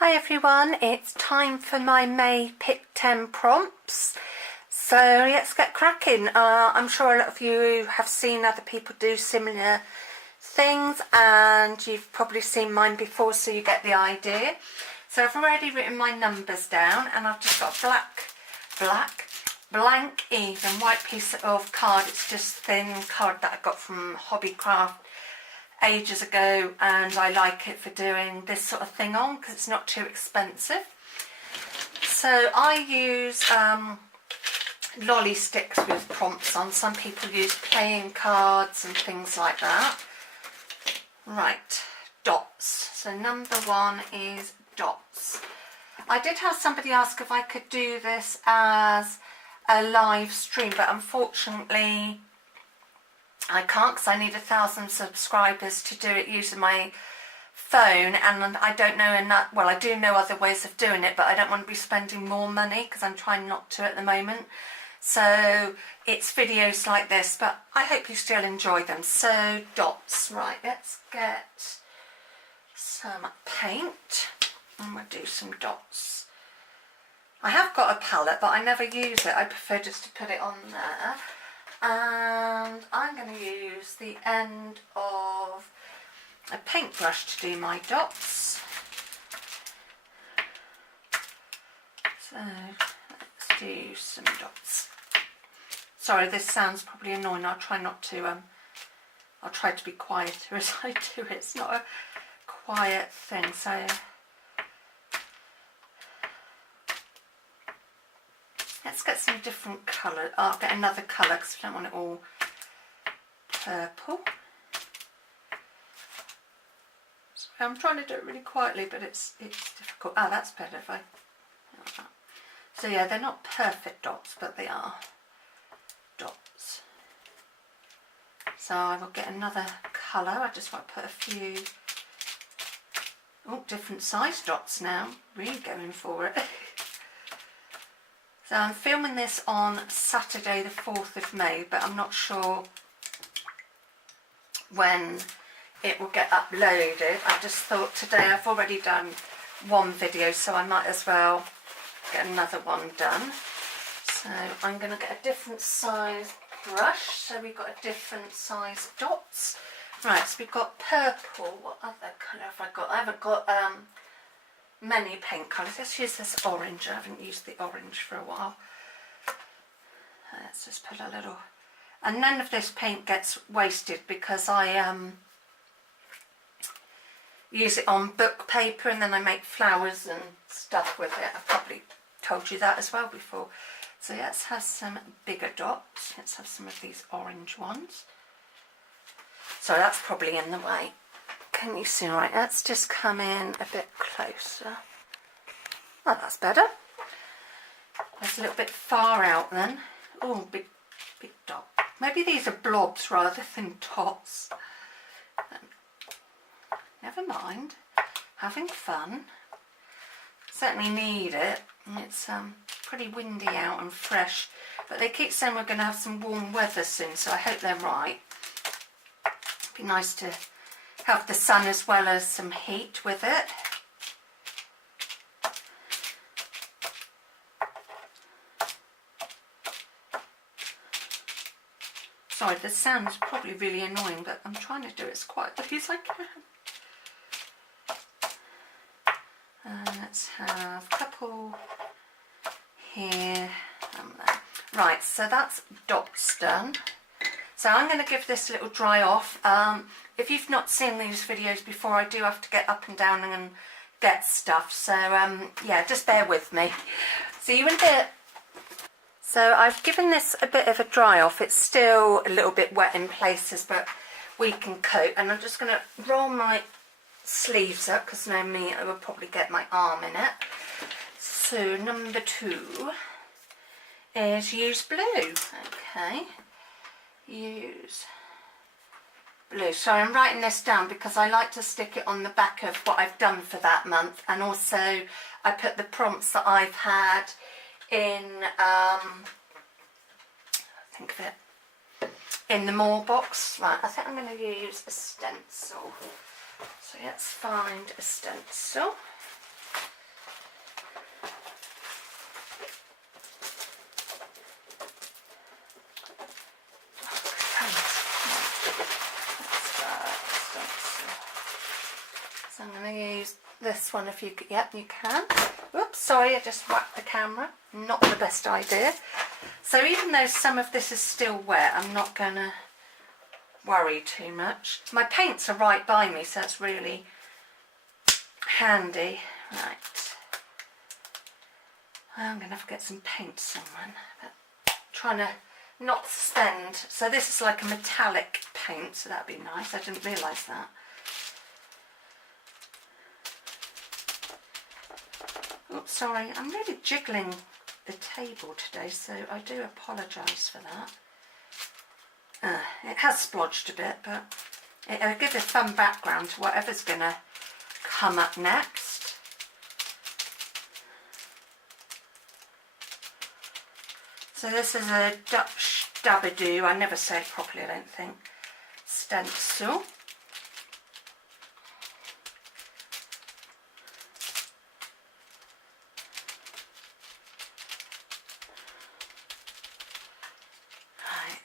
Hi everyone, it's time for my May Pick 10 prompts. So let's get cracking. I'm sure a lot of you have seen other people do similar things and you've probably seen mine before, so you get the idea. So I've already written my numbers down and I've just got blank even white piece of card. It's just thin card that I got from Hobbycraft ages ago, and I like it for doing this sort of thing on because it's not too expensive. So I use lolly sticks with prompts on. Some people use playing cards and things like that. Right, dots. So number one is dots. I did have somebody ask if I could do this as a live stream, but unfortunately I can't because I need 1,000 subscribers to do it using my phone, and I don't know enough. Well, I do know other ways of doing it, but I don't want to be spending more money because I'm trying not to at the moment. So it's videos like this, but I hope you still enjoy them. So dots, right, let's get some paint and we'll do some dots. I have got a palette, but I never use it. I prefer just to put it on there. And I'm going to use the end of a paintbrush to do my dots. So let's do some dots. Sorry, this sounds probably annoying. I'll try not to. I'll try to be quieter as I do it. It's not a quiet thing. So let's get some different colour. I'll get another colour because I don't want it all purple. So I'm trying to do it really quietly, but it's difficult. Oh, that's better if I. So yeah, they're not perfect dots, but they are dots. So I will get another colour. I just want to put a few different size dots now. Really going for it. So I'm filming this on Saturday the 4th of May, but I'm not sure when it will get uploaded. I just thought today I've already done one video, so I might as well get another one done. So I'm going to get a different size brush. So we've got a different size dots. Right, so we've got purple. What other colour have I got? I haven't got many paint colours. Let's use this orange. I haven't used the orange for a while. Let's just put a little, and none of this paint gets wasted because I use it on book paper and then I make flowers and stuff with it. I've probably told you that as well before. So let's have some bigger dots. Let's have some of these orange ones. So that's probably in the way. Can you see? Right, let's just come in a bit closer. Oh, that's better. That's a little bit far out then. Oh, big dot. Maybe these are blobs rather than dots. Never mind. Having fun. Certainly need it. It's pretty windy out and fresh. But they keep saying we're going to have some warm weather soon, so I hope they're right. It'd be nice to have the sun as well as some heat with it. Sorry, the sound is probably really annoying, but I'm trying to do it as quietly as I can. And let's have a couple here and there. Right, so that's dots done. So I'm going to give this a little dry off. If you've not seen these videos before, I do have to get up and down and get stuff. So yeah, just bear with me. See you in a bit. So I've given this a bit of a dry off. It's still a little bit wet in places, but we can cope. And I'm just going to roll my sleeves up because knowing me, I will probably get my arm in it. So number 2 is use blue. Okay. Use blue. So I'm writing this down because I like to stick it on the back of what I've done for that month, and also I put the prompts that I've had in think of it, in the more box. Right, I think I'm going to use a stencil. So let's find a stencil. this one if you could. Yep, you can. Oops, sorry, I just whacked the camera. Not the best idea. So even though some of this is still wet, I'm not going to worry too much. My paints are right by me, so it's really handy. Right. I'm going to have to get some paint somewhere. But trying to not spend. So this is like a metallic paint, so that'd be nice. I didn't realise that. Oops, sorry. I'm really jiggling the table today, so I do apologise for that. It has splodged a bit, but it'll give a fun background to whatever's going to come up next. So this is a Dutch Dabadoo, I never say it properly, I don't think, stencil.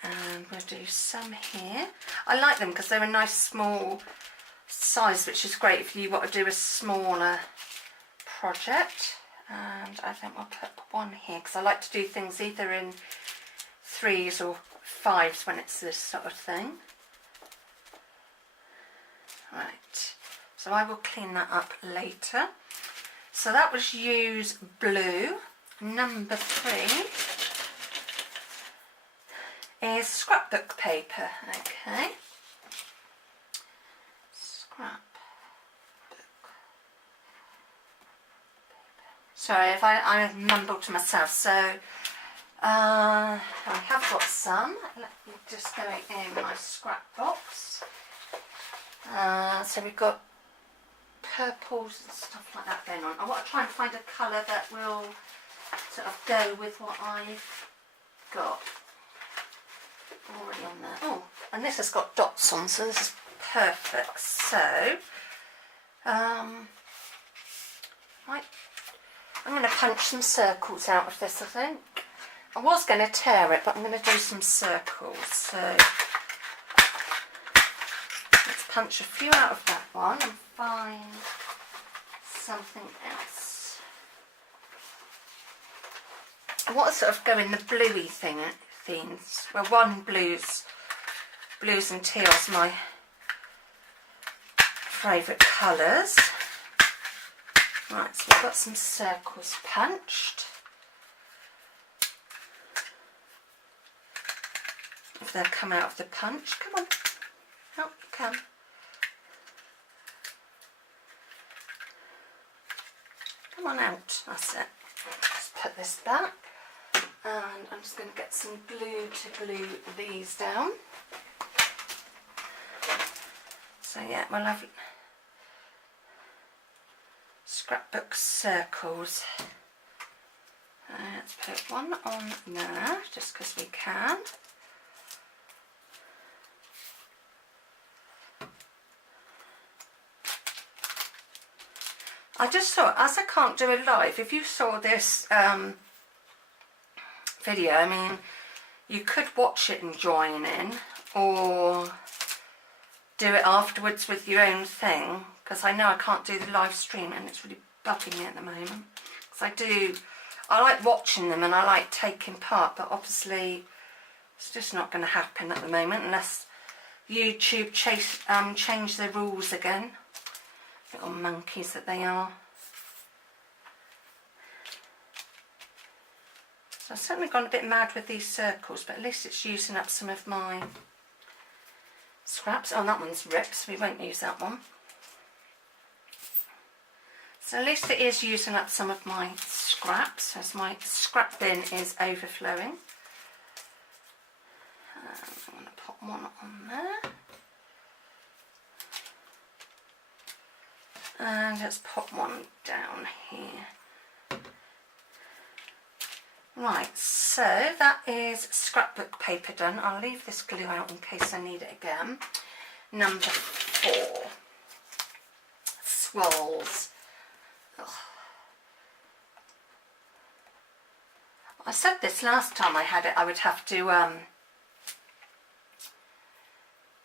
And we'll do some here. I like them because they're a nice small size, which is great if you want to do a smaller project. And I think we'll put one here because I like to do things either in 3s or 5s when it's this sort of thing. Right, so I will clean that up later. So that was use blue. Number 3 is scrapbook paper. Okay, scrapbook. Sorry if I mumble to myself. So I have got some. Let me just go in my scrap box. So we've got purples and stuff like that going on. I want to try and find a colour that will sort of go with what I've got already on there. Oh, and this has got dots on, so this is perfect. So right, I'm going to punch some circles out of this, I think. I was going to tear it, but I'm going to do some circles. So let's punch a few out of that one and find something else. I want to sort of go in the bluey themes. Well, one blues and teals, my favourite colours. Right, so we've got some circles punched. If they'll come out of the punch, come on, out you come. Come on out, that's it. Let's put this back, and I'm just going to get some glue to glue these down. So yeah, we'll have scrapbook circles. Let's put one on there, just because we can. I just thought, as I can't do it live, if you saw this video, I mean, you could watch it and join in, or do it afterwards with your own thing, because I know I can't do the live stream and it's really bugging me at the moment. Because I like watching them and I like taking part, but obviously it's just not going to happen at the moment unless YouTube change their rules again. Little monkeys that they are. So I've certainly gone a bit mad with these circles, but at least it's using up some of my scraps. Oh, that one's ripped, so we won't use that one. So at least it is using up some of my scraps, as my scrap bin is overflowing. I'm going to put one on there. And let's pop one down here. Right, so that is scrapbook paper done. I'll leave this glue out in case I need it again. Number 4, SWRILS. Ugh. I said this last time I had it, I would have to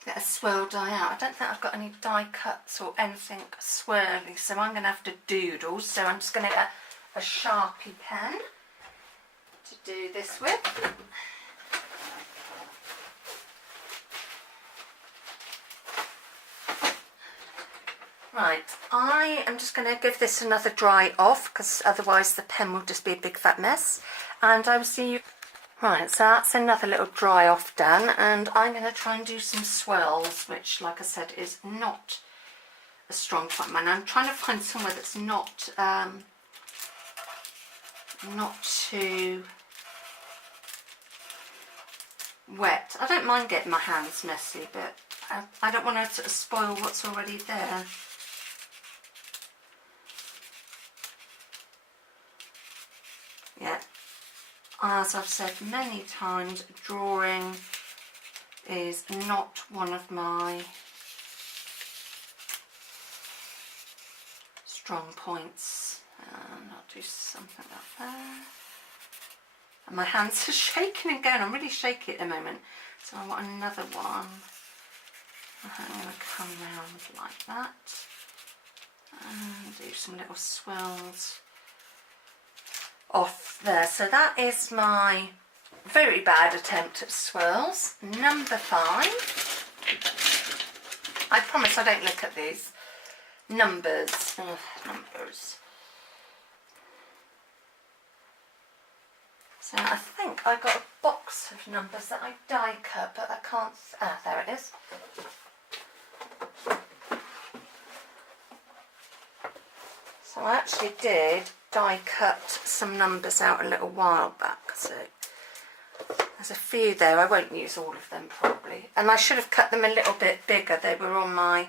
get a swirl die out. I don't think I've got any die cuts or anything swirly, so I'm going to have to doodle. So I'm just going to get a Sharpie pen to do this with. Right, I am just going to give this another dry off because otherwise the pen will just be a big fat mess, and I will see you. Right, so that's another little dry off done, and I'm going to try and do some swirls, which like I said is not a strong point. And I'm trying to find somewhere that's not too wet. I don't mind getting my hands messy, but I don't want to sort of spoil what's already there. Yeah, as I've said many times, drawing is not one of my strong points. And I'll do something like that. And my hands are shaking and going. I'm really shaky at the moment. So I want another one. I'm going to come round like that. And do some little swirls off there. So that is my very bad attempt at swirls. Number 5. I promise I don't look at these numbers. Ugh, numbers. So I think I got a box of numbers that I die cut, but I can't. Ah, there it is. So I actually did die cut some numbers out a little while back, so there's a few there. I won't use all of them probably, and I should have cut them a little bit bigger. They were on my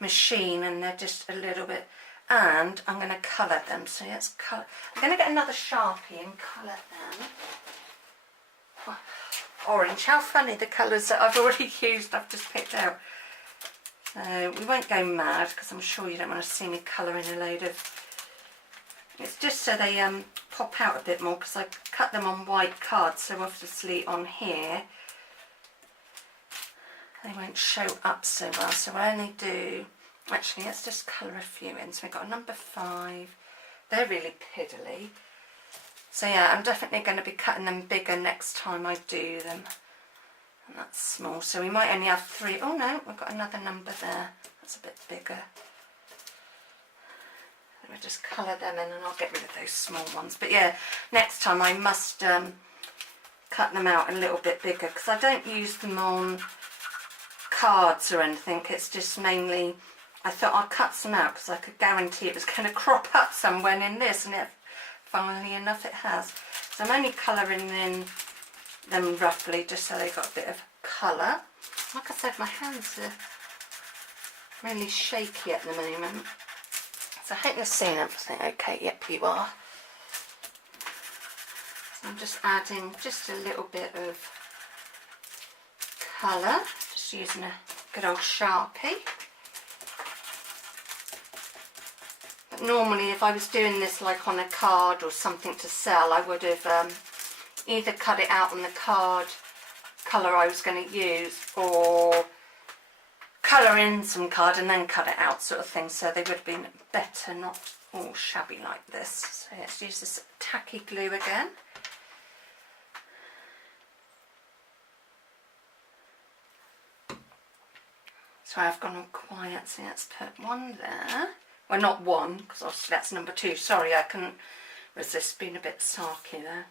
machine and they're just a little bit, and I'm going to colour them. So let's colour. I'm going to get another Sharpie and colour them. Oh, orange, how funny, the colours that I've already used I've just picked out. So we won't go mad because I'm sure you don't want to see me colouring a load of. It's just so they pop out a bit more, because I cut them on white cards, so obviously on here they won't show up so well. So I only do, actually let's just colour a few in. So we've got a number 5, they're really piddly. So yeah, I'm definitely going to be cutting them bigger next time I do them. And that's small, so we might only have 3. Oh no, we've got another number there, that's a bit bigger. We'll just colour them in and I'll get rid of those small ones. But yeah, next time I must cut them out a little bit bigger, because I don't use them on cards or anything. It's just mainly, I thought I'd cut some out because I could guarantee it was going to crop up somewhere in this, and it, funnily enough it has. So I'm only colouring in them roughly just so they've got a bit of colour. Like I said, my hands are really shaky at the moment. So I hope you're seeing everything okay. Yep, you are. So I'm just adding just a little bit of colour, just using a good old Sharpie. But normally if I was doing this like on a card or something to sell, I would have either cut it out on the card colour I was going to use, or colour in some card and then cut it out, sort of thing. So they would have been better, not all shabby like this. So let's use this tacky glue again. So I've gone all quiet, so let's put one there. Well, not one, because obviously that's number 2. Sorry, I couldn't resist being a bit sarky there.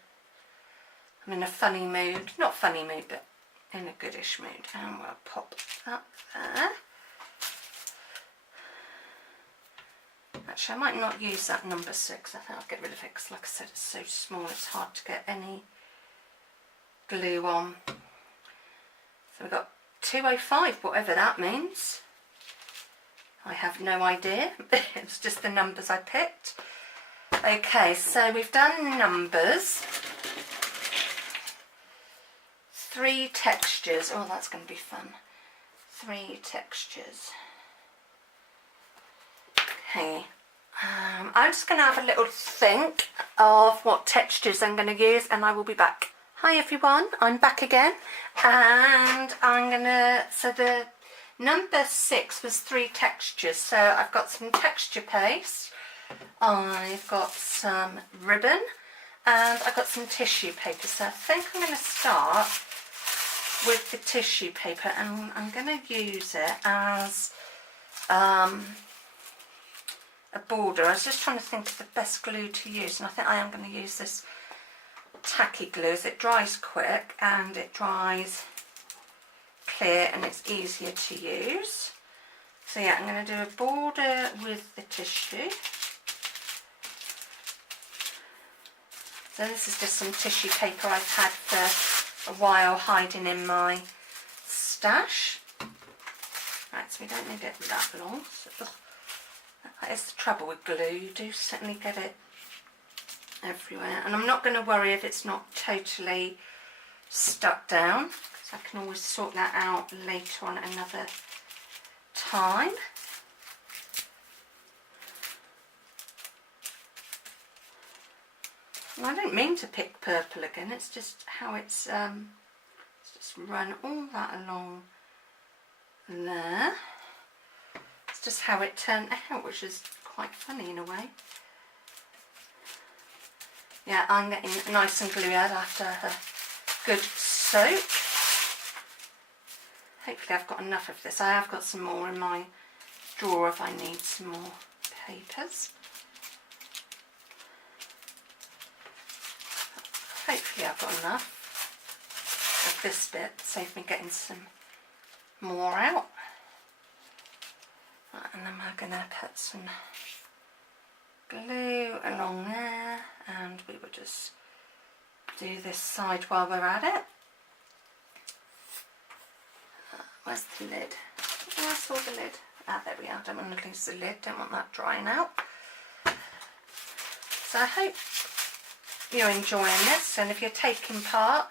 I'm in a funny mood. Not funny mood, but in a goodish mood. And we'll pop that there. Actually, I might not use that number 6. I think I'll get rid of it because, like I said, it's so small it's hard to get any glue on. So we've got 205, whatever that means. I have no idea. It's just the numbers I picked. Okay, so we've done numbers. 3 textures. Oh, that's going to be fun. 3 textures. Okay. I'm just going to have a little think of what textures I'm going to use, and I will be back. Hi everyone, I'm back again, and I'm gonna, so the number 6 was 3 textures, so I've got some texture paste, I've got some ribbon, and I've got some tissue paper. So I think I'm going to start with the tissue paper, and I'm going to use it as a border. I was just trying to think of the best glue to use, and I think I am going to use this tacky glue as it dries quick and it dries clear and it's easier to use. So yeah, I'm going to do a border with the tissue. So this is just some tissue paper I've had for a while hiding in my stash. Right, so we don't need it that long. So, that is the trouble with glue, you do certainly get it everywhere. And I'm not going to worry if it's not totally stuck down, because I can always sort that out later on at another time. And I don't mean to pick purple again, it's just how it's just run all that along there. It's just how it turned out, which is quite funny in a way. Yeah, I'm getting nice and gluey after a good soak. Hopefully I've got enough of this. I have got some more in my drawer if I need some more papers. Hopefully I've got enough of this bit to save me getting some more out. Right, and then we're going to put some glue along there, and we will just do this side while we're at it. Where's the lid? Oh, I saw the lid. Ah, there we are. Don't want to lose the lid, don't want that drying out. So I hope you're enjoying this, and if you're taking part,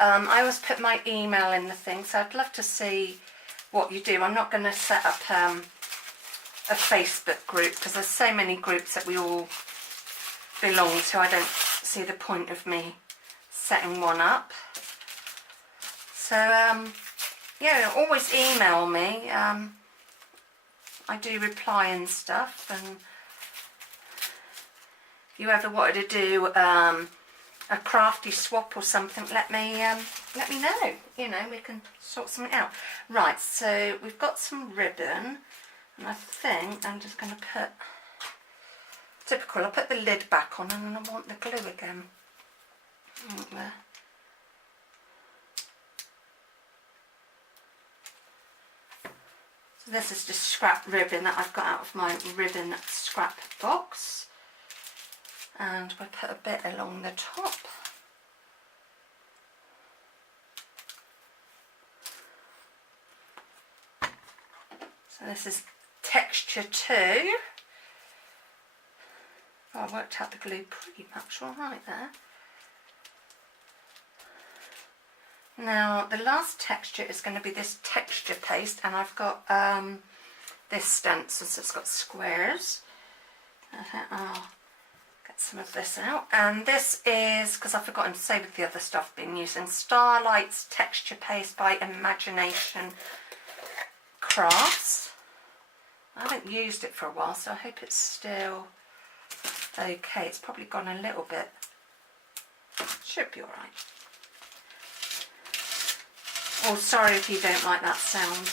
I always put my email in the thing, so I'd love to see what you do. I'm not going to set up a Facebook group because there's so many groups that we all belong to. I don't see the point of me setting one up. So yeah, always email me. I do reply and stuff, and if you ever wanted to do a crafty swap or something, let me know. You know, we can sort something out. Right, so we've got some ribbon. And I think I'm just going to put, typical, I'll put the lid back on, and then I want the glue again. So this is just scrap ribbon that I've got out of my ribbon scrap box. And we'll put a bit along the top. So this is texture 2. Oh, I worked out the glue pretty much all right there. Now the last texture is going to be this texture paste, and I've got this stencil, so it's got squares. I'll get some of this out, and this is, because I've forgotten to say with the other stuff I've been using, Starlight's texture paste by Imagination Crafts. I haven't used it for a while, so I hope it's still okay. It's probably gone a little bit. Should be alright. Oh, sorry if you don't like that sound.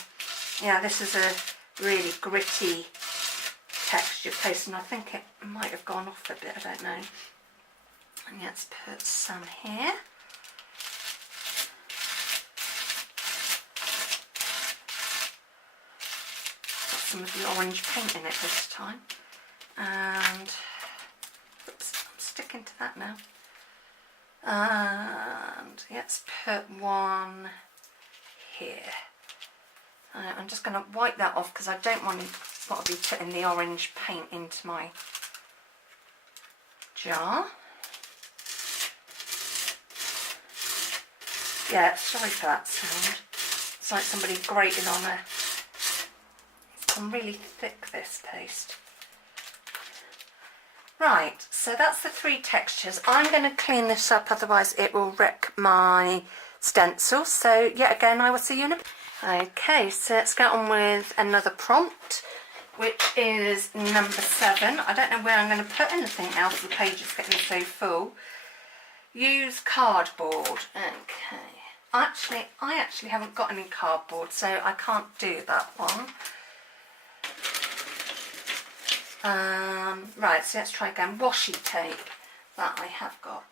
Yeah, this is a really gritty texture paste, and I think it might have gone off a bit, I don't know. And let's put some here. Some of the orange paint in it this time, and oops, I'm sticking to that now. And let's put one here. I'm just going to wipe that off because I don't want to be putting the orange paint into my jar. Yeah, sorry for that sound. It's like somebody grating on a... It's gone really thick, this paste. Right, so that's the 3 textures. I'm going to clean this up, otherwise it will wreck my stencil. So yet again, I will see you in a... Okay, so let's get on with another prompt, which is number 7. I don't know where I'm going to put anything else. The page is getting so full. Use cardboard. Okay. I actually haven't got any cardboard, so I can't do that one. Right, so let's try again. Washi tape. That I have got.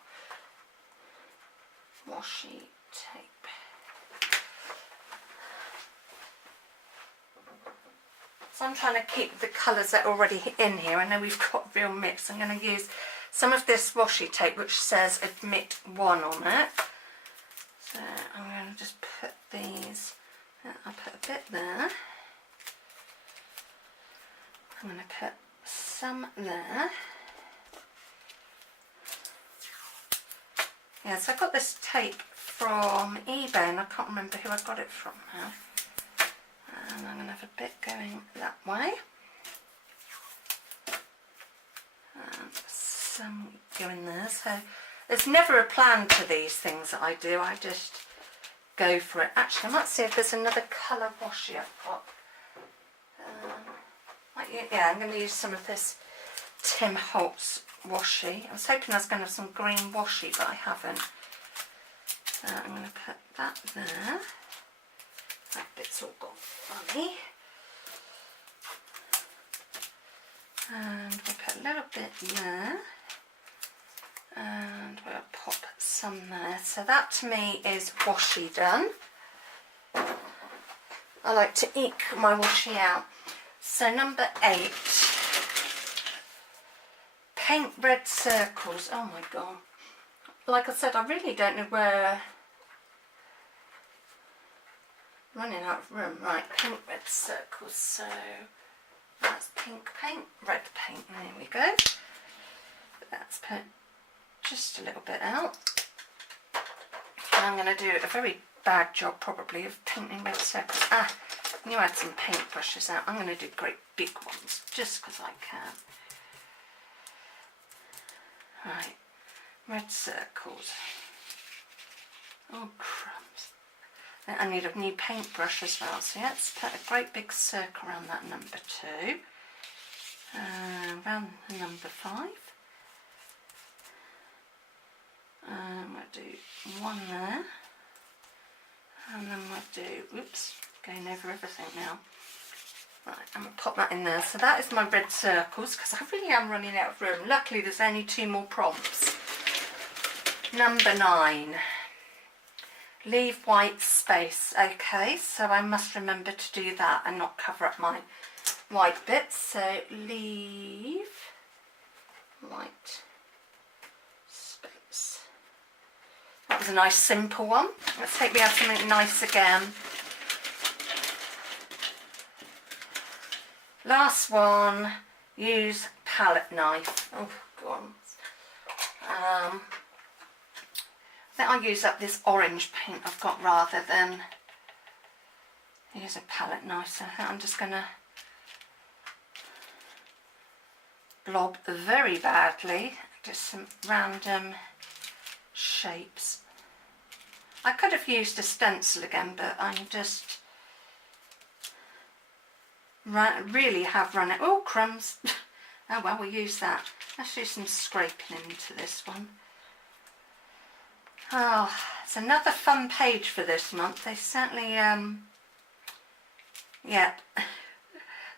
Washi tape. So I'm trying to keep the colours that are already in here. I know we've got a real mix. I'm going to use some of this washi tape which says Admit 1 on it. So I'm going to just put these, I'll put a bit there. I'm going to put some there. Yeah, so I got this tape from eBay and I can't remember who I got it from now. And I'm going to have a bit going that way. And some going there. So there's never a plan to these things that I do. I just go for it. Actually, I might see if there's another colour washi I've got. Yeah, I'm going to use some of this Tim Holtz washi. I was hoping I was going to have some green washi, but I haven't. I'm going to put that there. That bit's all gone funny. And we'll put a little bit there. And we'll pop some there. So that to me is washi done. I like to eke my washi out. So number 8. Paint red circles. Oh my god. Like I said, I really don't know where... Running out of room. Right, paint red circles. So that's pink paint, red paint. There we go. Let's put just a little bit out. And I'm going to do a very bad job probably of painting red circles. I knew I had some paint brushes out. I'm going to do great big ones just because I can. Right, red circles. Oh crumbs. I need a new paintbrush as well, so let's put a great big circle around that number 2, around the number 5, we'll do 1 there, and then we'll do, oops, going over everything now, right, I'm going to pop that in there. So that is my red circles, because I really am running out of room. Luckily there's only 2 more prompts. Number 9. Leave white space. Okay, so I must remember to do that and not cover up my white bits. So leave white space. That was a nice simple one. Let's hope we have something nice again. Last one. Use palette knife. Oh god. I think I'll use up this orange paint I've got rather than use a palette knife. So I think I'm just going to blob very badly, just some random shapes. I could have used a stencil again, but I'm just really have run it. Oh crumbs. Oh well, we'll use that. Let's do some scraping into this one. Oh, it's another fun page for this month. They certainly, yeah,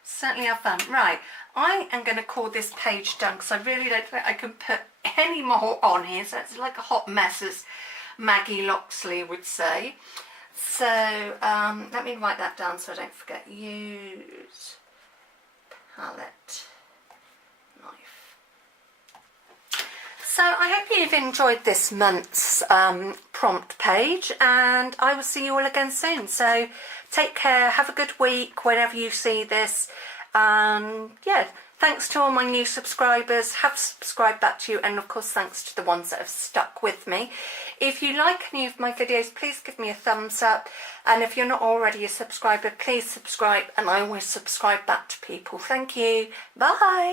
certainly are fun. Right, I am going to call this page done because I really don't think I can put any more on here. So it's like a hot mess, as Maggie Loxley would say. So let me write that down so I don't forget. Use palette knife. So I hope you've enjoyed this month's prompt page, and I will see you all again soon. So take care, have a good week whenever you see this, and yeah, thanks to all my new subscribers, have subscribed back to you, and of course thanks to the ones that have stuck with me. If you like any of my videos, please give me a thumbs up, and if you're not already a subscriber, please subscribe, and I always subscribe back to people. Thank you, bye.